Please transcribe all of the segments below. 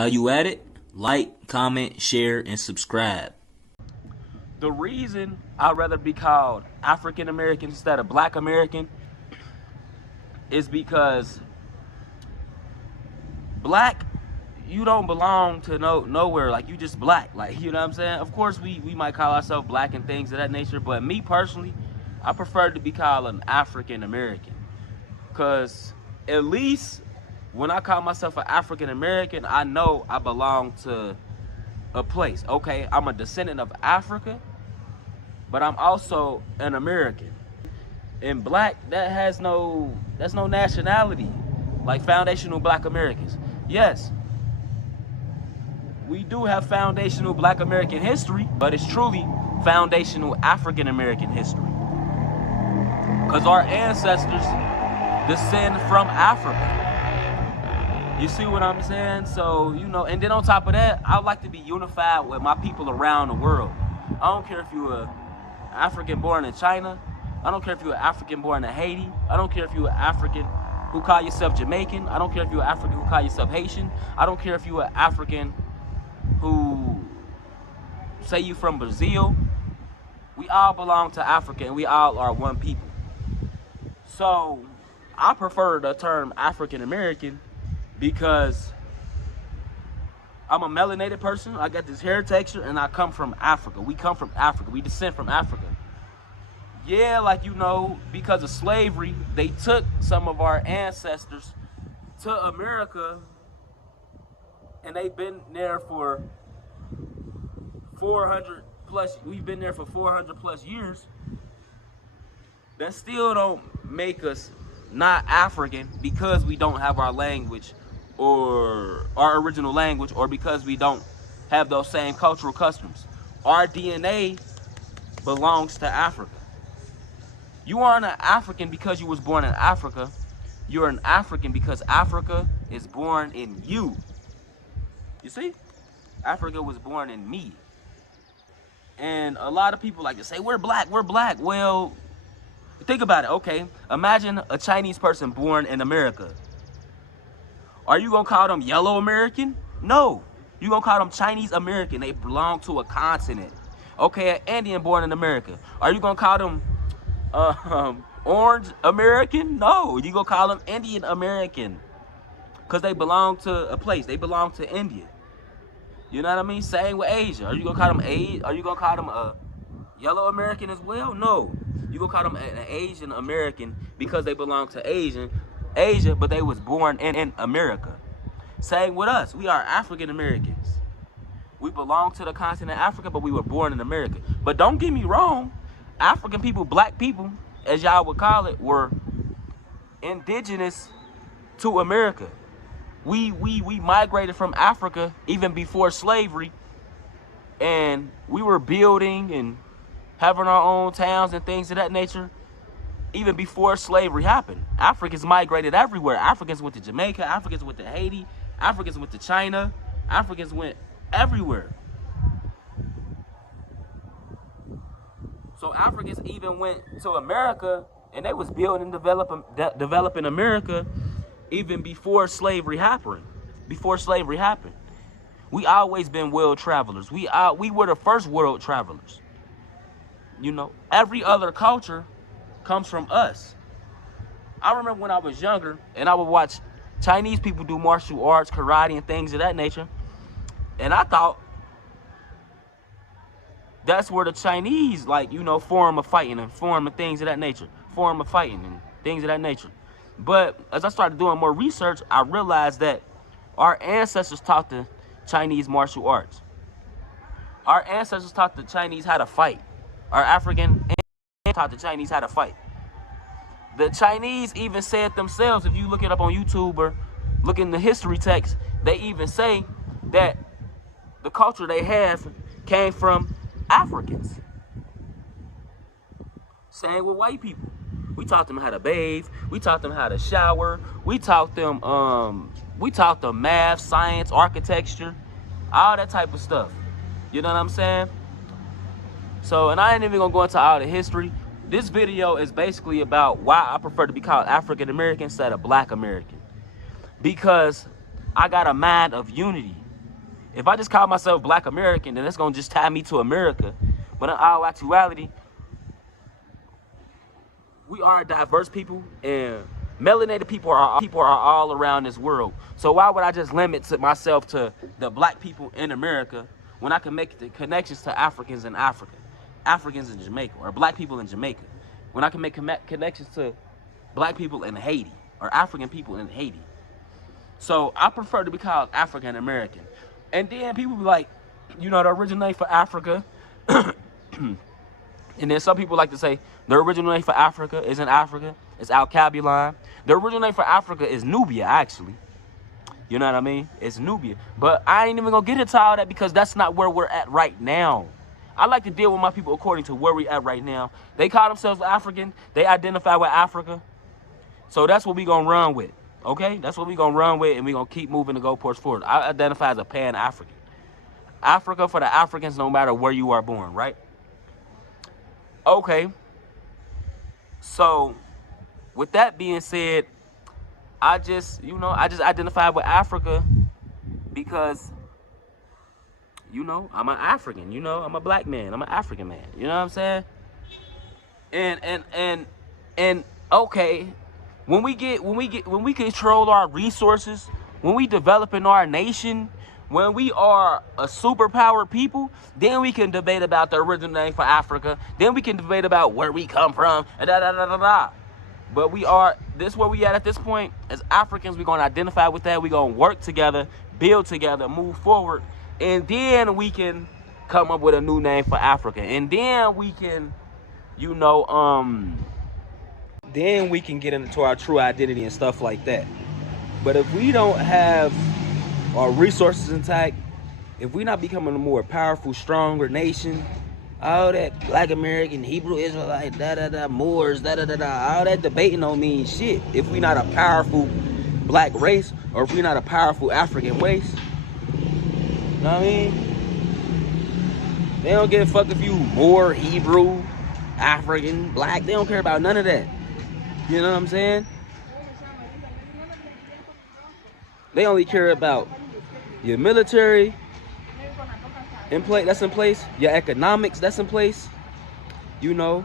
While you at it, like, comment, share, and subscribe. The reason I'd rather be called African American instead of Black American is because Black, you don't belong to nowhere. Like, you just Black. Like, you know what I'm saying? Of course, we might call ourselves Black and things of that nature, but me personally, I prefer to be called an African American. Because at least when I call myself an African American, I know I belong to a place. Okay, I'm a descendant of Africa, but I'm also an American. And Black, that's no nationality. Like foundational Black Americans. Yes, we do have foundational Black American history, but it's truly foundational African American history. Because our ancestors descend from Africa. You see what I'm saying? So, you know, and then on top of that, I would like to be unified with my people around the world. I don't care if you're African born in China. I don't care if you're African born in Haiti. I don't care if you're African who call yourself Jamaican. I don't care if you're African who call yourself Haitian. I don't care if you're African who say you from Brazil. We all belong to Africa and we all are one people. So I prefer the term African American because I'm a melanated person. I got this hair texture and I come from Africa. We come from Africa. We descend from Africa. Yeah, like, you know, because of slavery, they took some of our ancestors to America and they've been there for 400 plus, we've been there for 400 plus years. That still don't make us not African because we don't have our language or our original language, or because we don't have those same cultural customs. Our DNA belongs to Africa. You aren't an African because you was born in Africa. You're an African because Africa is born in you. You see? Africa was born in me. And a lot of people like to say, we're Black, we're Black. Well, think about it. Okay, imagine a Chinese person born in America. Are you gonna call them Yellow American? No, you gonna call them Chinese American. They belong to a continent. Okay, an Indian born in America. Are you gonna call them Orange American? No, you gonna call them Indian American because they belong to a place. They belong to India. You know what I mean? Same with Asia. Are you gonna call them Are you gonna call them a Yellow American as well? No, you gonna call them an Asian American because they belong to Asia, but they was born in America. Same with us. We are African Americans. We belong to the continent Africa, but we were born in America. But don't get me wrong, African people, Black people, as y'all would call it, were indigenous to America. We migrated from Africa even before slavery, and we were building and having our own towns and things of that nature even before slavery happened. Africans migrated everywhere. Africans went to Jamaica, Africans went to Haiti, Africans went to China, Africans went everywhere. So Africans even went to America and they was building and developing America even before slavery happened. We always been world travelers. We were the first world travelers. You know, every other culture comes from us. I remember when I was younger and I would watch Chinese people do martial arts, karate, and things of that nature. And I thought that's where the Chinese, like, you know, form of fighting and form of things of that nature. But as I started doing more research, I realized that our ancestors taught the Chinese martial arts. Our ancestors taught the Chinese how to fight. Our African taught the Chinese how to fight. The Chinese even said themselves, if you look it up on YouTube or look in the history text, they even say that the culture they have came from Africans. Same with white people. We taught them how to bathe. We taught them how to shower. We taught them math, science, architecture, all that type of stuff. You know what I'm saying? So, and I ain't even gonna go into all the history. This video is basically about why I prefer to be called African American instead of Black American. Because I got a mind of unity. If I just call myself Black American, then it's gonna just tie me to America. But in all actuality, we are a diverse people, and melanated people are all around this world. So why would I just limit myself to the black people in America when I can make the connections to Africans in Africa, Africans in Jamaica, or black people in Jamaica? When I can make connections to black people in Haiti, or African people in Haiti. So I prefer to be called African American. And then people be like, you know, the original name for Africa. And then some people like to say the original name for Africa isn't Africa, it's Alkebulan. The original name for Africa is Nubia, actually. You know what I mean? It's Nubia. But I ain't even gonna get into all that because that's not where we're at right now. I like to deal with my people according to where we at right now. They call themselves African. They identify with Africa. So that's what we gonna run with, okay? That's what we gonna run with, and we gonna keep moving the goalposts forward. I identify as a Pan-African. Africa for the Africans, no matter where you are born, right? Okay, so with that being said, I just identify with Africa because, you know, I'm an African, you know, I'm a black man, I'm an African man, you know what I'm saying? And okay, when we control our resources, when we develop in our nation, when we are a superpowered people, then we can debate about the original name for Africa. Then we can debate about where we come from, and But this is where we at this point. As Africans, we're gonna identify with that. We're gonna work together, build together, move forward, and then we can come up with a new name for Africa. And then we can, you know, then we can get into our true identity and stuff like that. But if we don't have our resources intact, if we're not becoming a more powerful, stronger nation, all that Black American, Hebrew Israelite, Moors, all that debating don't mean shit if we not a powerful black race, or if we not a powerful African race. You know what I mean? They don't give a fuck if you Moor, Hebrew, African, black. They don't care about none of that. You know what I'm saying? They only care about your military that's in place, your economics that's in place, you know,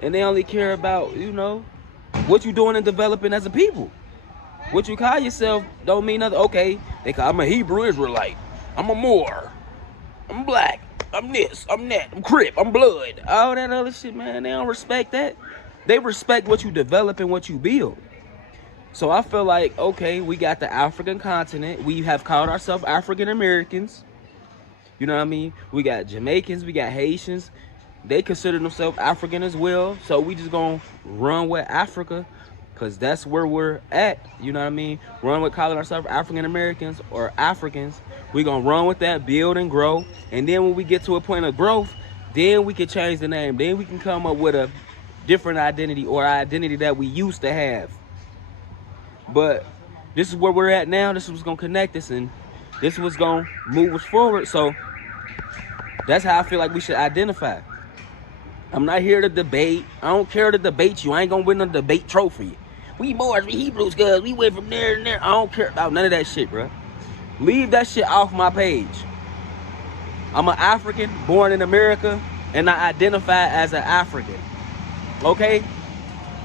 and they only care about, you know, what you doing and developing as a people. What you call yourself don't mean nothing. Okay, I'm a Hebrew Israelite, I'm a Moor, I'm black, I'm this, I'm that, I'm Crip, I'm blood, all that other shit, man. They don't respect that. They respect what you develop and what you build. So I feel like, okay, we got the African continent. We have called ourselves African Americans. You know what I mean? We got Jamaicans, we got Haitians. They consider themselves African as well. So we just gonna run with Africa, because that's where we're at. You know what I mean? Run with calling ourselves African Americans or Africans. We gonna run with that, build and grow. And then when we get to a point of growth, then we can change the name. Then we can come up with a different identity, or identity that we used to have. But this is where we're at now. This is what's gonna connect us, and this is what's gonna move us forward. So that's how I feel like we should identify. I'm not here to debate. I don't care to debate you. I ain't gonna win no debate trophy. We Moors, we Hebrews, cuz we went from there and there. I don't care about none of that shit, bro. Leave that shit off my page. I'm an African born in America, and I identify as an African. Okay?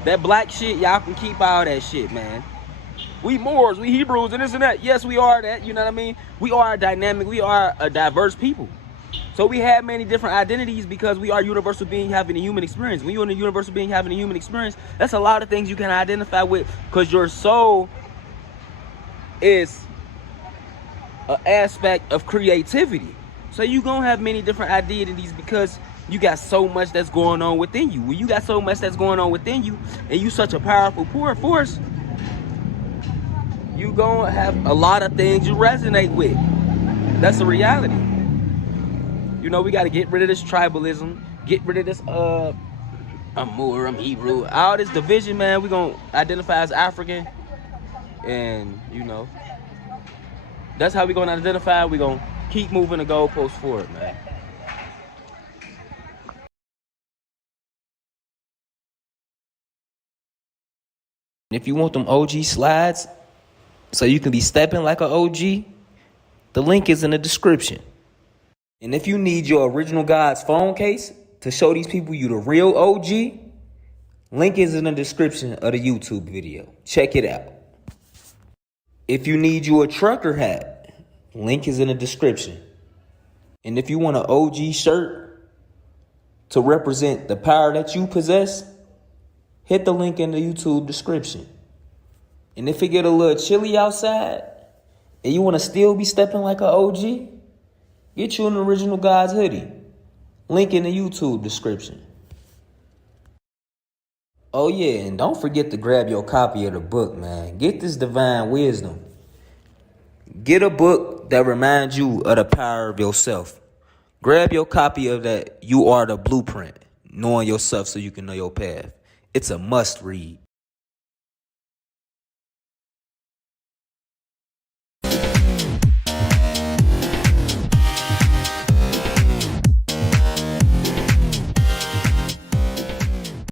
That black shit, y'all can keep all that shit, man. We Moors, we Hebrews, and this and that. Yes, we are that. You know what I mean? We are a dynamic. We are a diverse people. So we have many different identities because we are universal being having a human experience. When you're in a universal being having a human experience, that's a lot of things you can identify with, because your soul is an aspect of creativity. So you're going to have many different identities because you got so much that's going on within you. When you got so much that's going on within you, and you such a powerful force, you gonna have a lot of things you resonate with. That's the reality. You know, we got to get rid of this tribalism, get rid of this I'm Moor, I'm Hebrew, all this division, man. We gonna identify as African, and you know, that's how we gonna identify. We gonna keep moving the goalposts forward, man. If you want them OG slides, so you can be stepping like an OG, The link is in the description. And if you need your original God's phone case to show these people you the real OG, link is in the description of the YouTube video. Check it out. If you need you a trucker hat, link is in the description. And if you want an OG shirt to represent the power that you possess, hit the link in the YouTube description. And if it get a little chilly outside and you want to still be stepping like an OG, get you an original God's hoodie. Link in the YouTube description. Oh yeah, and don't forget to grab your copy of the book, man. Get this divine wisdom. Get a book that reminds you of the power of yourself. Grab your copy of that You Are the Blueprint, knowing yourself so you can know your path. It's a must read.